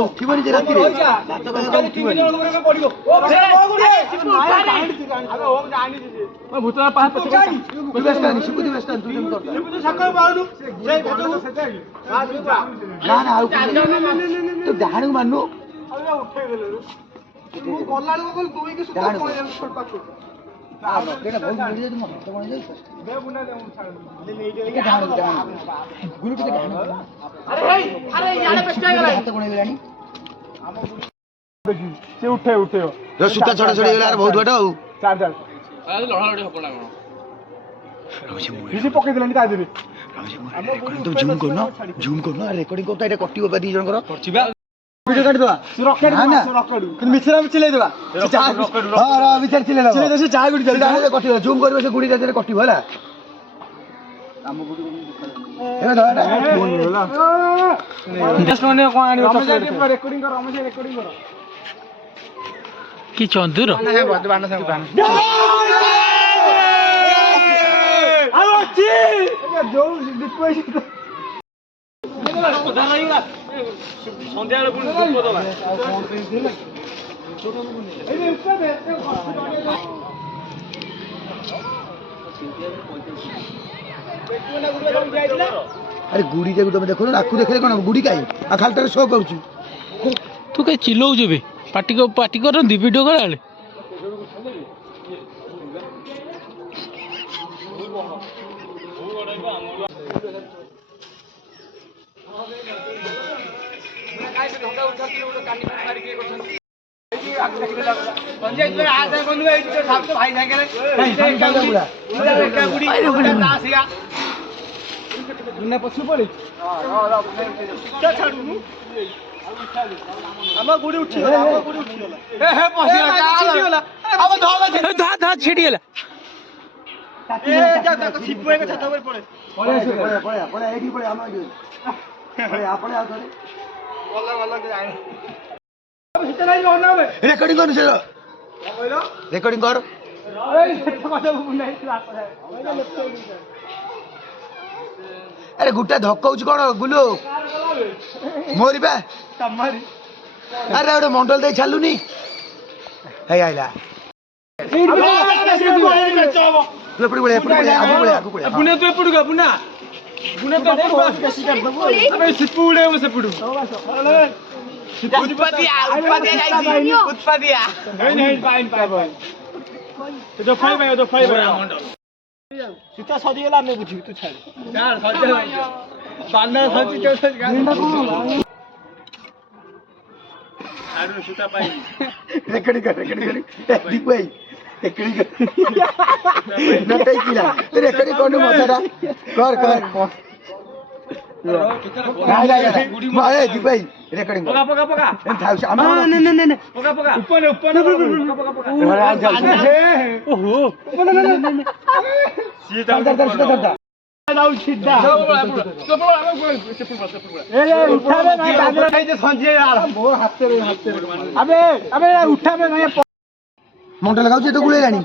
उठिबनी राति डाणू मानु उठे उठे सूता छड़ा छड़ी गला बहुत बाटा चार चार पकई दिलानी ता देबे तुम जूम करनो रिकॉर्डिंग करता एटा कटियो बा दी जनकर वीडियो काट दवा रॉकेट ना रॉकेट कि मिछरा में चिले दवा हां रा विचार चिले दवा चिले से चाय गुडी जल्दी कटियो जूम करबे से गुडी जाते कटियो होला हम गुडी ए दादा जस्ट माने कोन आनी रिकॉर्डिंग कर रमेश रिकॉर्डिंग कर कि चंदुर अरे गुडी जे तुम देखो ना आकु देखले कोन गुडी काई आ खालटा शो करूची तू कहीं चिल्लाऊ बे पार्टी कर वीडियो करा पछु पड़ी गुड़ी उठी छेड़ीगला रेकॉर्डिंग कर रेकॉर्डिंग कर अरे गुटा धक्काउछ कोन गुलो मोरी बा अरे ओडे मंडल दे छालुनी हे आइला लेपड़ी बळे आगु बळे पुणे तो एपडू का पुना पुणे तो कैसी कर दबो अबे सिपुडे वो सिपुडू उत्पत्ति नहीं पाइन तो फाइ भाई तो फाइ भाई सीता सदी गेला मैं बुझी तू छाड़ यार सदी बांदा सदी के आडू सीता पाई रेकॉर्डिंग कर दीप भाई रेकॉर्डिंग कर नटाई किला रेकॉर्डिंग कोन मचाडा कर ए दीप भाई रेकॉर्डिंग पका एम थाउस आमा नहीं पका ऊपर ओहो सीता सीता दाऊ सीधा ए उठाबे नहीं बादर खाई जे संजे यार मोर हाथ रे अबे उठाबे नहीं मंडल लगाउछ तो गुलेलानी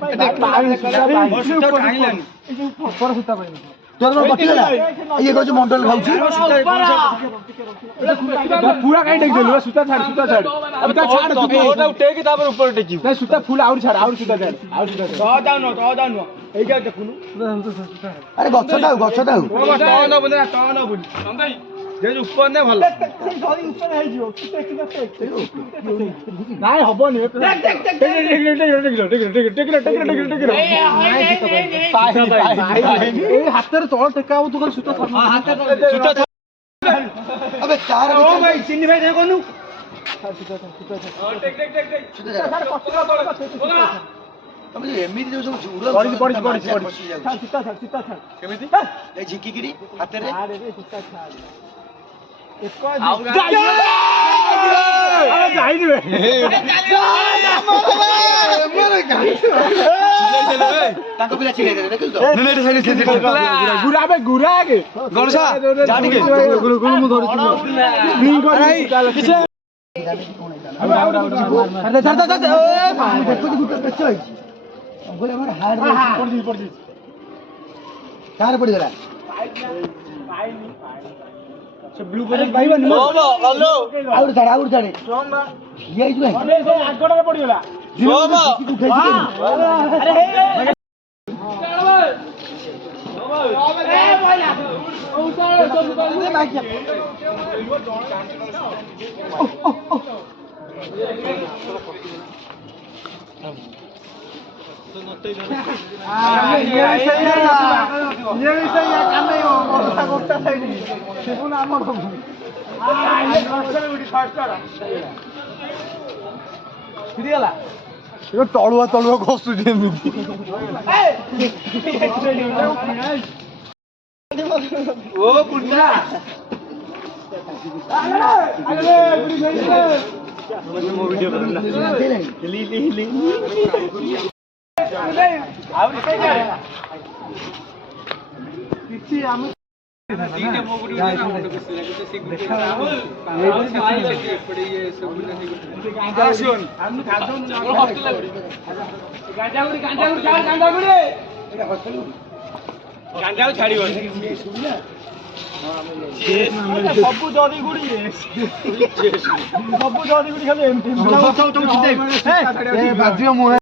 ऊपर सीता पाई तोर कटि गला ये कहू मंडल खाउछ पूरा काई टेक देलु सूता छाड़ अब ता छाड़ ओटा टेक तापर ऊपर टेकी नहीं सूता फूल आउर छाड़ आउर सूता छाड़ तो दाउन एई जा देखुनु अरे गछ दाउ तो न बुझ संदाई जे ऊपर ने भल सॉरी ऊपर है जियो नाही हबनी ए हाथ रे तळ टेकाउ तू सूता सूता अबे चार ओ भाई चिन्नी भाई देखनु तमे एमिति जो सब जुड़ पड़ी सीता केमिति ए झिकिगिरी हाथ रे अरे सीता छाड़ इसको जाई दिबे ତାଙ୍କ ପିଲା ଚିଲେଇ ଦେଲେ ଦେଖିଲୁ ତ ଗୁରା ବେ ଗୁରା ଆଗେ ଗଣେଶା ଯା ଟିକେ ଗୁରୁ ମୁଁ ଧରୁଛି ସ୍ପ୍ରିଂ କରି କିଛି ପଡିଗଲା ସେ ବ୍ଲୁ ପଏଣ୍ଟ ପାଇବନି ଆଉ ଛାଡ ଠିଆ ହେଇଛୁ କାଇଁ ଆଗଡରେ ପଡିଗଲା ତଳୁଆ ଘଷୁଛି ଏମିତି ସବୁ ଜରି ଗୁଡି ଖାଲି ଏମିତି ବାଜିବ ମୁହଁ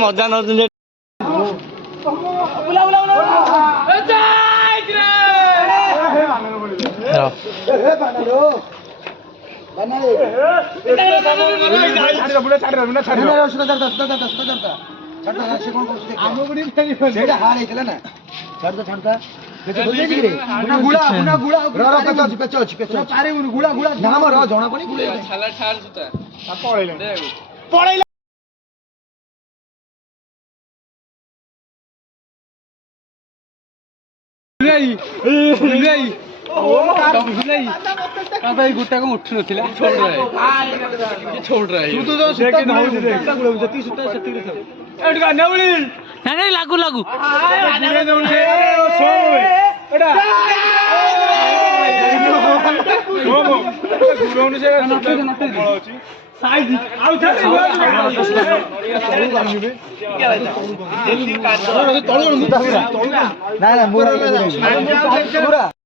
ମଜା ନଉଛନ୍ତି ପଳେଇଲା ଗୋଟା କଣ ଉଠୁ ନଥିଲା ନାଇଁ ଲାଗୁ ଲାଗୁ ନା